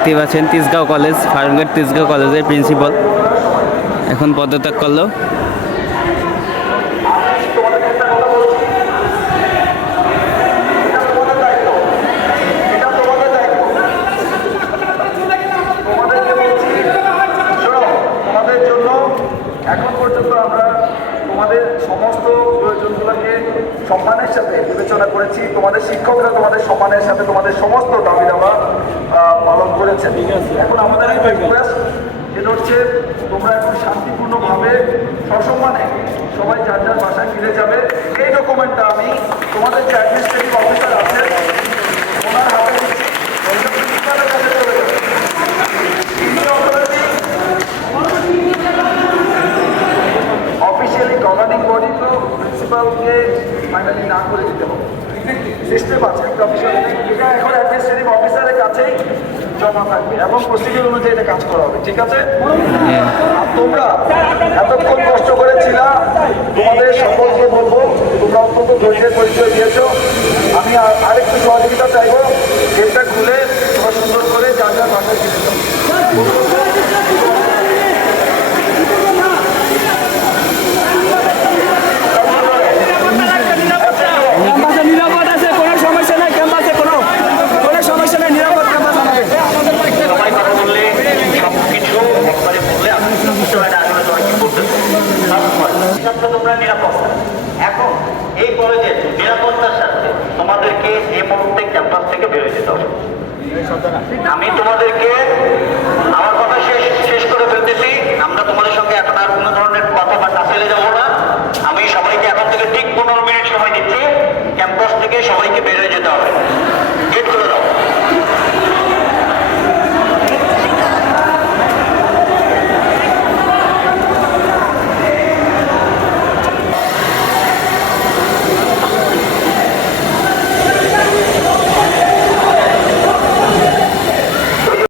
দেখতেই পাচ্ছেন তিসগাঁও কলেজ, ফার্মগেট তিসগাঁও কলেজের প্রিন্সিপাল এখন পদত্যাগ করলো। এখন পর্যন্ত আমরা তোমাদের সমস্ত প্রয়োজনগুলোকে সম্মানের সাথে বিবেচনা করেছি। তোমাদের শিক্ষকরা তোমাদের সম্মানের সাথে তোমাদের সমস্ত দাবি দাবা পালন করেছে। এখন আমাদের রিকোয়েস্ট যেটা হচ্ছে তোমরা এখন শান্তিপূর্ণভাবে সসম্মানে সবাই যার যার বাসায় ফিরে যাবে। এই ডকুমেন্টটা আমি তোমাদের যে অ্যাডমিনিস্ট্রেটিভ অফিসার আছেন ওনার হাতে দিচ্ছি, প্রিন্সিপালের কাছে চলে যাবে। অফিসিয়ালি গভর্নিং বডি তো প্রিন্সিপালকে ফাইনালি না করে দিতে হবে, সিস্টেম আছে একটা অফিসিয়াল, এটা এখন অ্যাডমিনিস্ট্রেটিভ অফিসারের কাছেই জমা থাকবে এবং প্রসিডিউর অনুযায়ী এটা কাজ করা হবে। ঠিক আছে? আর তোমরা এতক্ষণ কষ্ট করেছিলা, তোমাদের সকলকে বলবো তোমরা অত্যন্ত ধৈর্যের পরিচয় দিয়েছো। আমি আরেকটু সহযোগিতা চাইবো, গেটটা খুলে তোমরা সুন্দর করে যার যার বাসায় ফিরে যাও। এখন এই কলেজের নিরাপত্তার সাথে তোমাদেরকে এই মুহূর্তে ক্যাম্পাস থেকে বেরোয় যেতে হবে। আমি তোমাদেরকে